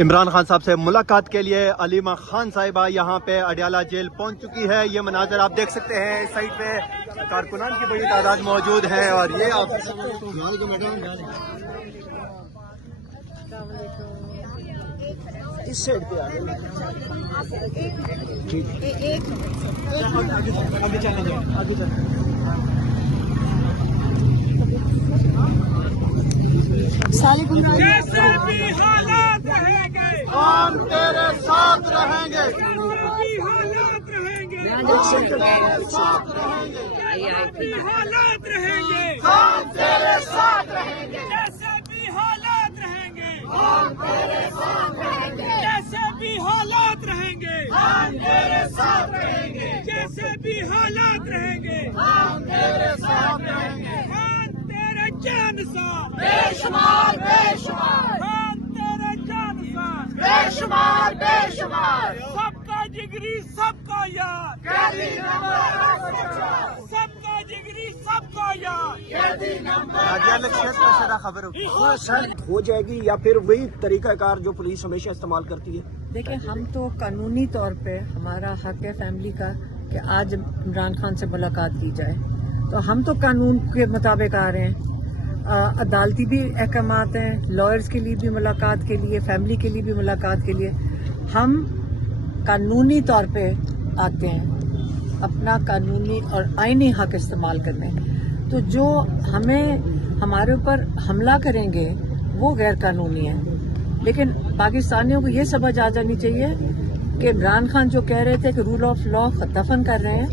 عمران خان صاحب سے ملاقات کے لیے علیمہ خان صاحبہ یہاں پہ اڈیالہ جیل پہنچ چکی ہے. یہ مناظر آپ دیکھ سکتے ہیں. اس سائڈ پہ کارکنان کی بڑی تعداد موجود ہے اور یہ آپ اس سائڈ پہ جیسے بھی حالات رہیں گے ہم تیرے ساتھ رہیں گے. حالات رہیں گے حالات رہیں گے ہم تیرے ساتھ رہیں گے. جیسے بھی حالات رہیں گے جیسے بھی حالات رہیں گے ہم تیرے ساتھ رہیں گے. جیسے بھی حالات رہیں گے ہم تیرے ساتھ رہیں گے. خان تیرے جان سا بے شمار بے شمار خان تیرے جان سا بے شمار بے شمار سب کا جگری سب کا یار قیدی نمبر سب کا جگری سب کا یار قیدی نمبر خبر ہو جائے گی یا پھر وہی طریقہ کار جو پولیس ہمیشہ استعمال کرتی ہے؟ دیکھیں، ہم تو قانونی طور پہ ہمارا حق ہے فیملی کا کہ آج عمران خان سے ملاقات کی جائے، تو ہم تو قانون کے مطابق آ رہے ہیں. عدالتی بھی احکامات ہیں، لائرز کے لیے بھی ملاقات کے لیے، فیملی کے لیے بھی ملاقات کے لیے ہم قانونی طور پہ آتے ہیں اپنا قانونی اور آئینی حق استعمال کرنے. تو جو ہمیں ہمارے اوپر حملہ کریں گے وہ غیر قانونی ہے. لیکن پاکستانیوں کو یہ سمجھ آ جانی چاہیے کہ عمران خان جو کہہ رہے تھے کہ رول آف لا دفن کر رہے ہیں،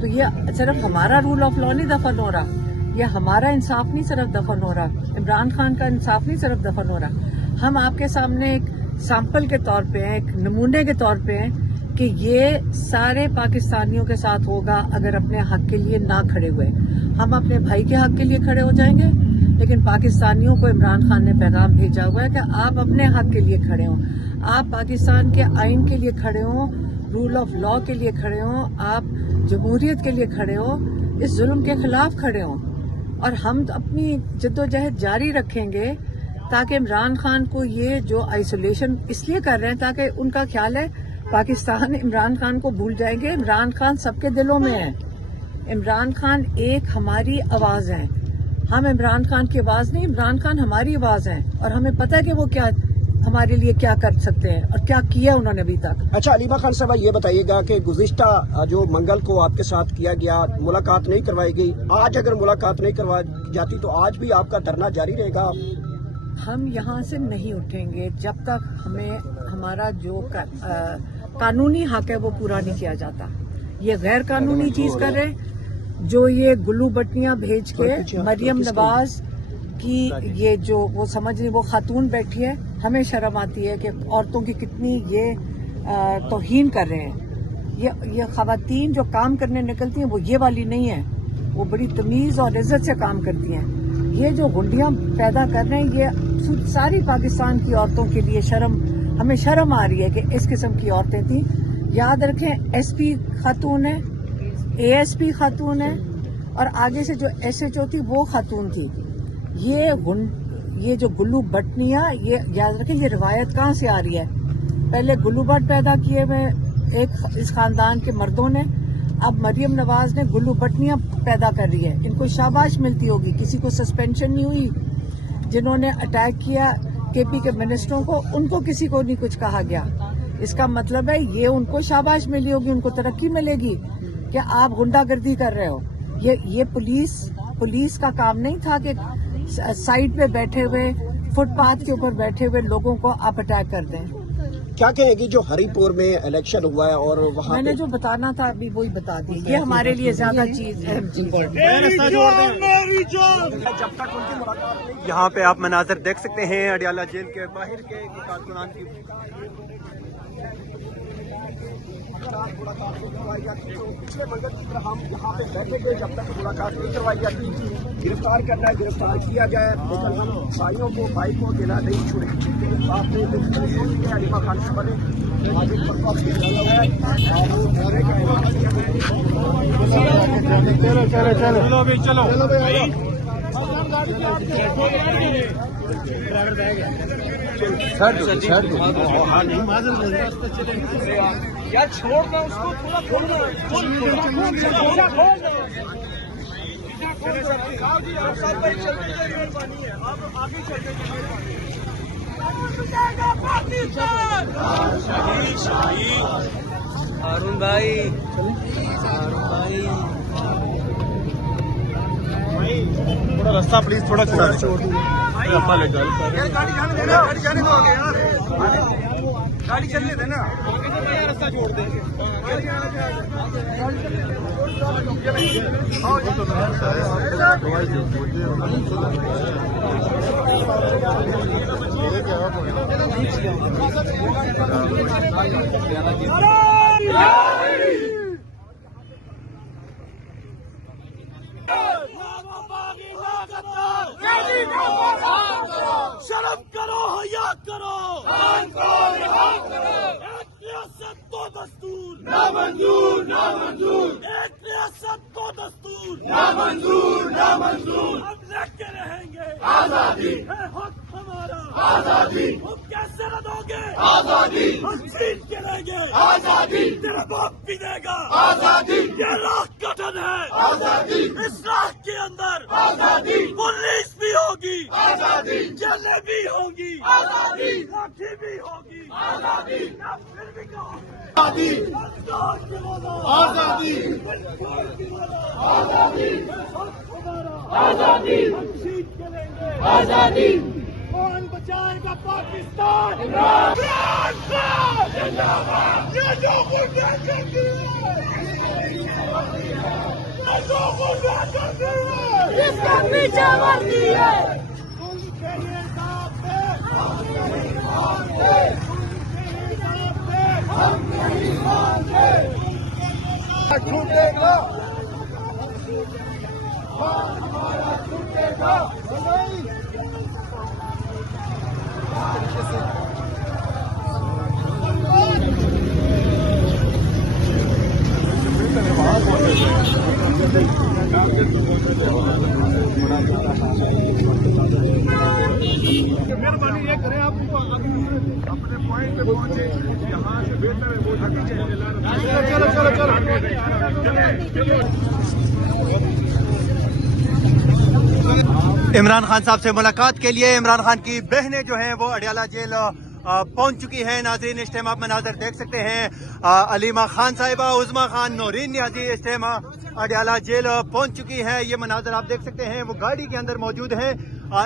تو یہ صرف ہمارا رول آف لا نہیں دفن ہو رہا، یہ ہمارا انصاف نہیں صرف دفن ہو رہا، عمران خان کا انصاف نہیں صرف دفن ہو رہا. ہم آپ کے سامنے ایک سیمپل کے طور پہ ہیں، ایک نمونے کے طور پہ ہیں کہ یہ سارے پاکستانیوں کے ساتھ ہوگا اگر اپنے حق کے لیے نہ کھڑے ہوئے. ہم اپنے بھائی کے حق کے لیے کھڑے ہو جائیں گے، لیکن پاکستانیوں کو عمران خان نے پیغام بھیجا ہوا ہے کہ آپ اپنے حق کے لیے کھڑے ہوں، آپ پاکستان کے آئین کے لیے کھڑے ہوں، رول آف لا کے لیے کھڑے ہوں، آپ جمہوریت کے لیے کھڑے ہوں، اس ظلم کے خلاف کھڑے ہوں. اور ہم اپنی جدوجہد جاری رکھیں گے تاکہ عمران خان کو یہ جو آئسولیشن اس لیے کر رہے ہیں تاکہ ان کا خیال ہے پاکستان عمران خان کو بھول جائیں گے. عمران خان سب کے دلوں میں ہے. عمران خان ایک ہماری آواز ہے، ہم عمران خان کی آواز نہیں، عمران خان ہماری آواز ہے اور ہمیں پتہ ہے کہ وہ کیا ہمارے لیے کیا کر سکتے ہیں اور کیا کیا انہوں نے ابھی تک. اچھا علیمہ خان صاحبہ یہ بتائیے گا کہ گزشتہ جو منگل کو آپ کے ساتھ کیا گیا ملاقات نہیں کروائی گئی، آج اگر ملاقات نہیں کروائی جاتی تو آج بھی آپ کا دھرنا جاری رہے گا؟ ہم یہاں سے نہیں اٹھیں گے جب تک ہمیں ہمارا جو قانونی حق ہے وہ پورا نہیں کیا جاتا. یہ غیر قانونی چیز کر رہے جو یہ گلو بٹیاں بھیج کے مریم نواز کی یہ جو وہ سمجھ رہی وہ خاتون بیٹھی ہے، ہمیں شرم آتی ہے کہ عورتوں کی کتنی یہ توہین کر رہے ہیں. یہ خواتین جو کام کرنے نکلتی ہیں وہ یہ والی نہیں ہیں، وہ بڑی تمیز اور عزت سے کام کرتی ہیں. یہ جو گنڈیاں پیدا کر رہے ہیں یہ ساری پاکستان کی عورتوں کے لیے ہمیں شرم آ رہی ہے کہ اس قسم کی عورتیں تھیں. یاد رکھیں ایس پی خاتون ہے، اے ایس پی خاتون ہے اور آگے سے جو ایس ایچ او تھی وہ خاتون تھی. یہ جو گلو بٹنیاں، یہ یاد رکھیں یہ روایت کہاں سے آ رہی ہے. پہلے گلو بٹ پیدا کیے ہوئے ایک اس خاندان کے مردوں نے، اب مریم نواز نے گلو بٹنیاں پیدا کر رہی ہے. ان کو شاباش ملتی ہوگی، کسی کو سسپینشن نہیں ہوئی. جنہوں نے اٹیک کیا کے پی کے منسٹروں کو ان کو کسی کو نہیں کچھ کہا گیا. اس کا مطلب ہے یہ ان کو شاباش ملی ہوگی، ان کو ترقی ملے گی کہ آپ غنڈہ گردی کر رہے ہو. یہ پولیس کا کام نہیں تھا کہ سائڈ پہ بیٹھے ہوئے فٹ پاتھ کے اوپر بیٹھے ہوئے لوگوں کو آپ اٹیک کر دیں. کیا کہیں گی جو ہری پور میں الیکشن ہوا ہے اور وہاں میں نے جو بتانا تھا ابھی وہی بتا دی. یہ ہمارے لیے زیادہ اہم چیز ہے. جب تک ان کی ملاقات یہاں پہ آپ مناظر دیکھ سکتے ہیں اڈیالہ جیل کے باہر کے کارکنان کی. پچھلے منگل کی طرح ہم یہاں پہ بیٹھے گئے جب تک ملاقات نہیں کروائی جاتی. گرفتار کرنا ہے، گرفتار کیا جائے، لیکن ہم بھائیوں کو بھائی کو دینا نہیں چھوڑے. آپ نے علیمہ خان صاحبہ نے چلو यार छोड़ना उसको, थोड़ा छोड़ना। आप आगे चलने की हारून भाई, थोड़ा रास्ता प्लीज थोड़ा छोड़ दो। गाड़ी चलने देना। रास्ता छोड़ दे। शर्म करो, हया करो, एक रियासत दो दस्तूर, ना मंजूर, ना मंजूर। एक रियासत दो दस्तूर, ना मंजूर, ना मंजूर। हम लड़के रहेंगे, आजादी है हक हमारा, आजादी। हम कैसे लड़ोगे, आजादी। हम जीत के रहेंगे, आजादी। तेरा बाप भी देगा, आजादी। ये राख गठन है, आजादी। इस राख के अंदर आजादी, पुलिस भी होगी, आजादी। जेलें भी होंगी, आजादी। लाठी भी होगी, आजादी। ना फिर भी कहो आजादी, आजादी, आजादी, आजादी। हम जीत के रहेंगे, आजादी। कौन बचाएगा पाकिस्तान? इमरान खान जिंदाबाद। ये जो गुंडा करती है, ये जो गुंडा करती है, इसका पीछे वर्दी है। उनके हिसाब से हम नहीं मानते, उनके हिसाब से हम नहीं मानते। छूटेगा, हमारा छूटेगा नहीं। मेहरबानी ये करें, आप अपने पॉइंट पे पहुंचे, यहाँ से बेहतर है वो चलो चलो चलो इमरान खान साहब से मुलाकात के लिए इमरान खान की बहनें जो हैं वो अडियाला जेल पहुंच चुकी हैं। नाज़रीन इस टाइम आप मनाजर देख सकते हैं, अलीमा खान साहिबा, उज़मा खान, नौरीन नियाज़ी इस टाइम अडियाला जेल पहुंच चुकी हैं। ये मनाजर आप देख सकते हैं, वो गाड़ी के अंदर मौजूद हैं।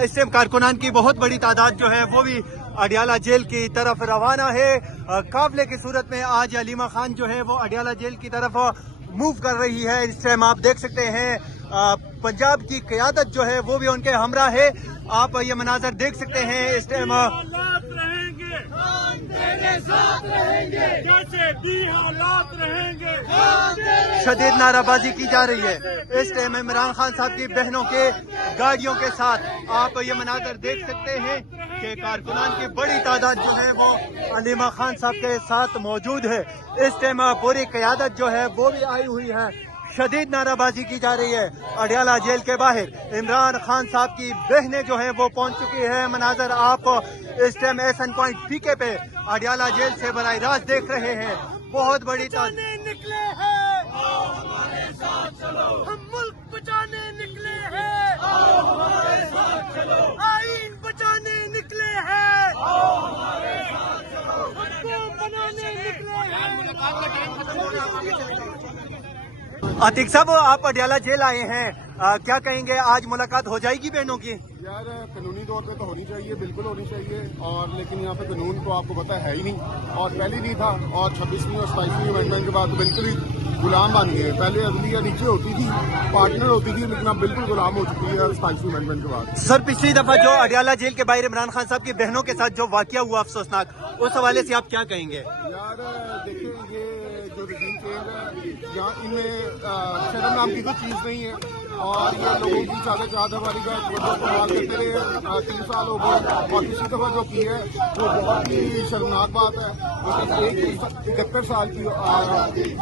इस टाइम कारकुनान की बहुत बड़ी तादाद जो है वो भी अडियाला जेल की तरफ रवाना है। काफिले की सूरत में आज अलीमा खान जो है वो अडियाला जेल की तरफ मूव कर रही है। इस टाइम आप देख सकते हैं पंजाब की क़यादत जो है वो भी उनके हमरा है। आप ये मनाजर देख सकते हैं। इस टाइम रहेंगे, तेरे साथ रहेंगे, जैसे भी हालात रहेंगे, शदीद नाराबाजी की जा रही है। इस टाइम इमरान खान साहब की बहनों के गाड़ियों के साथ आप ये मनाजर देख सकते हैं कि कारकुनान की बड़ी तादाद जो है वो अलीमा खान साहब के साथ मौजूद है। इस टाइम पूरी क़यादत जो है वो भी आई हुई है। शदीद नाराबाजी की जा रही है अडियाला जेल के बाहर। इमरान खान साहब की बहनें जो है वो पहुंच चुकी है। मनाजर आप इस टाइम एहसन पॉइंट पीके पे अडियाला जेल से बराह रास्त देख रहे हैं। बहुत बड़ी निकले हैं, हमारे साथ चलो। हम मुल्क बचाने निकले हैं, हमारे साथ चलो। आईन बचाने निकले हैं, हमारे साथ चलो। हुकूमत बनाने निकले हैं। आतिक साहब, आप अडियाला जेल आए हैं, क्या कहेंगे, आज मुलाकात हो जाएगी बहनों की? यार कानूनी तौर पे तो होनी चाहिए, बिल्कुल होनी चाहिए, और लेकिन यहाँ पे कानून तो आपको पता है ही नहीं, और पहले नहीं था, और 26वीं और 27वीं अमेंडमेंट के बाद बिल्कुल ही गुलाम बन गए। पहले अदलिया नीचे होती थी, पार्टनर होती थी, लेकिन अब बिल्कुल गुलाम हो चुकी है 27वीं अमेंडमेंट के बाद। सर, पिछली दफा जो अडियाला जेल के बाहर इमरान खान साहब की बहनों के साथ जो वाकया हुआ अफसोसनाक, उस हवाले से आप क्या कहेंगे? यार देखिए, ये जो रजीम चेंज है, यहाँ इनमें शर्म नाम की कोई चीज़ नहीं है, और ये लोगों की चादर चाहत हमारी का इस्तेमाल करते रहे 3 साल हो गए, और पिछली दफा जो की है वो बहुत ही शर्मनाक बात है। 71 साल की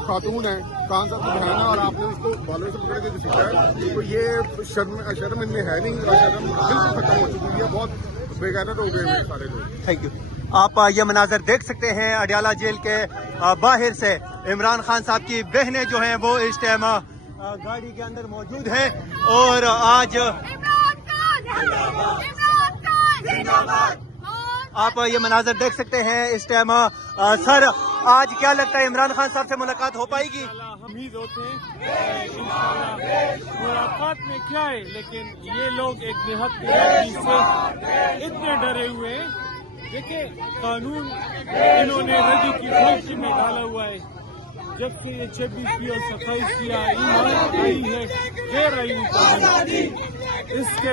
खातून है, खान साहब की बहन है, और आपने उसको बालों से पकड़ के घसीटा है, तो ये शर्म इनमें है नहीं, और शर्म बिल्कुल खत्म हो चुकी है। बहुत बेगैरत हो गए हैं सारे लोग। Thank you. आप ये मनाजर देख सकते हैं अडियाला जेल के बाहर से इमरान खान साहब की बहनें जो हैं वो इस टाइम गाड़ी के अंदर मौजूद हैं और आज आप ये मनाजर देख सकते हैं इस टाइम। सर, आज क्या लगता है इमरान खान साहब से मुलाकात हो पाएगी? उम्मीद होते हैं इंशाल्लाह। मुलाकात में क्या है, लेकिन ये लोग एक निहत बेदर्दी से इतने डरे हुए हैं। देखिए, कानून इन्होंने रद्दी की खोज में डाला हुआ है। जब से ये 26वीं और 27वीं आई है गैर आईनी कानून, इसके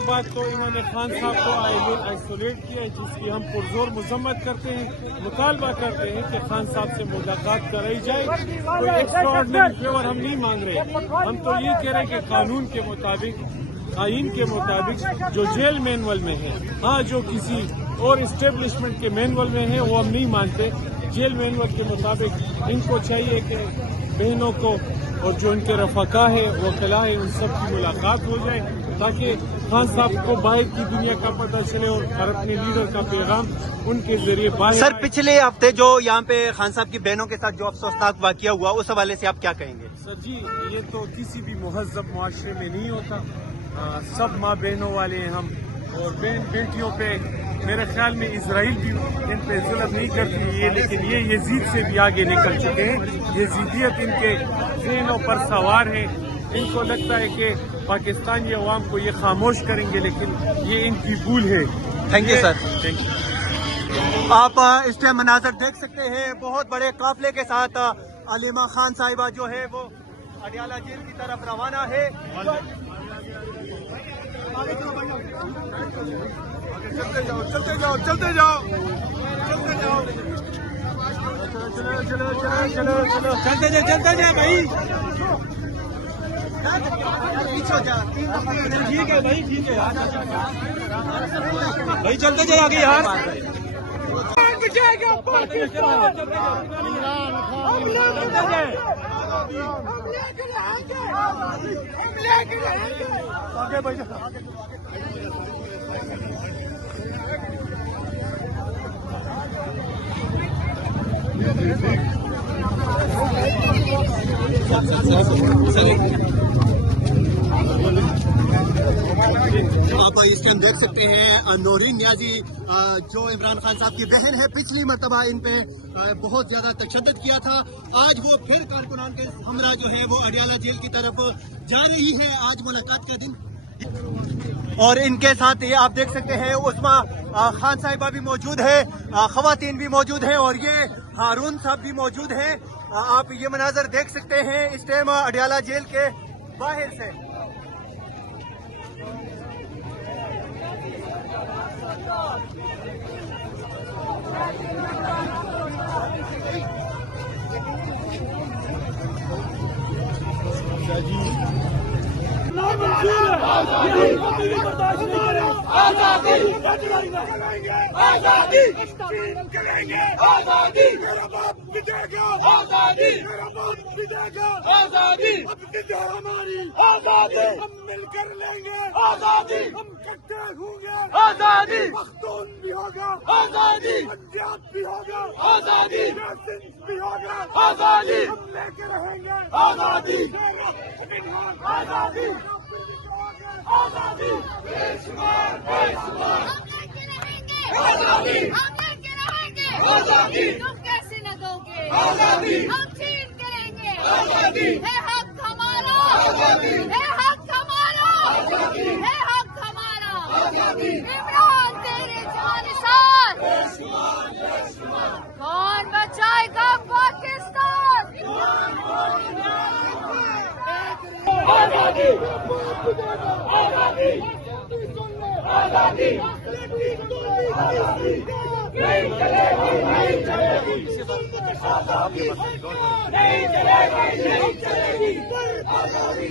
बाद तो इन्होंने खान साहब को आइसोलेट किया, जिसकी हम पुरजोर मजम्मत करते हैं। मुतालबा करते हैं कि खान साहब से मुलाकात कराई जाए। कोई एक्स्ट्राऑर्डिनरी फेवर हम नहीं मांग रहे, हम तो ये कह रहे हैं कि कानून के मुताबिक, आइन के मुताबिक जो जेल मैनुअल में है, हाँ जो किसी और इस्टेब्लिशमेंट के मैनुअल में है वो हम नहीं मानते। जेल मैनुअल के मुताबिक इनको चाहिए कि बहनों को और जो इनके रफाका है, वकला है, उन सब की मुलाकात हो जाए ताकि खान साहब को बाहर की दुनिया का पता चले और अपने लीडर का पैगाम उनके जरिए बाहर। सर, पिछले हफ्ते जो यहाँ पे खान साहब की बहनों के साथ जो अफसोसनाक वाकया हुआ, उस हवाले से आप क्या कहेंगे? सर जी, ये तो किसी भी मुहज़्ज़ब मुआशरे में नहीं होता। सब माँ बहनों वाले हैं हम, और बहन बेटियों पे मेरे ख्याल में इजराइल भी इन पे जुल्म नहीं करती है, लेकिन ये यजीद से भी आगे निकल चुके हैं। यजीदियत इनके ज़हनों पर सवार है। इनको लगता है कि पाकिस्तानी अवाम को ये खामोश करेंगे, लेकिन ये इनकी भूल है। Thank you sir. Thank you. आप इस टाइम मनाजर देख सकते हैं, बहुत बड़े काफिले के साथ अलीमा खान साहिबा जो है वो अडियाला जेल की तरफ रवाना है। चलते जाओ चलते जाओ चलते जाओ चलते जाओ। चलते जा भाई। ठीक है भाई, ठीक है भाई, चलते जाए आगे यार। आप इस टाइम देख सकते हैं नौरीन नियाजी जो इमरान खान साहब की बहन है, पिछली मरतबा इन पे बहुत ज्यादा तशद्दुद किया था। आज वो फिर कारकुनान के हमरा जो है वो अडियाला जेल की तरफ जा रही है। आज मुलाकात का दिन, और इनके साथ ये आप देख सकते हैं उस्मा खान साहिबा भी मौजूद है, खवातीन भी मौजूद है, और ये हारून साहब भी मौजूद हैं। आप ये मनाजर देख सकते हैं इस टाइम अडियाला जेल के बाहर से। आजादी करेंगे, आजादी मेरा बाप पिटेगा, आजादी मेरा बाप पिटेगा, आजादी अब किधर हमारी आजादी, हम मिलकर लेंगे आजादी, हम इकट्ठे होंगे आजादी, पख्तून भी होगा आजादी, पंजाब भी होगा आजादी, सिंध भी होगा आजादी, हम लेके रहेंगे आजादी, आजादी आजादी बेशुमार बेशुमार आजादी हम लेके रहेंगे आजादी, तुम कैसे न दोगे आजादी, हम छीन के लेंगे आजादी, है हक हमारा आजादी, है हक हमारा आजादी, है हक हमारा आजादी, इमरान तेरे जानिसार बेशुमार बेशुमार, कौन बचाएगा पाकिस्तान, आजादी आजादी आजादी नहीं चलेगी नहीं चलेगी आजादी नहीं चलेगी नहीं चलेगी आजादी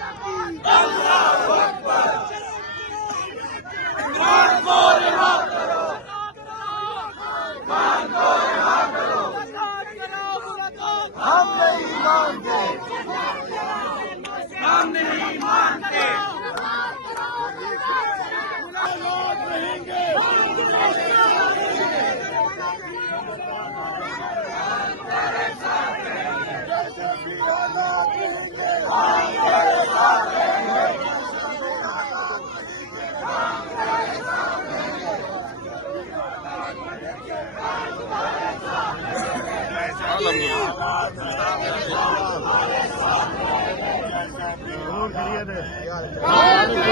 क्या हाल है?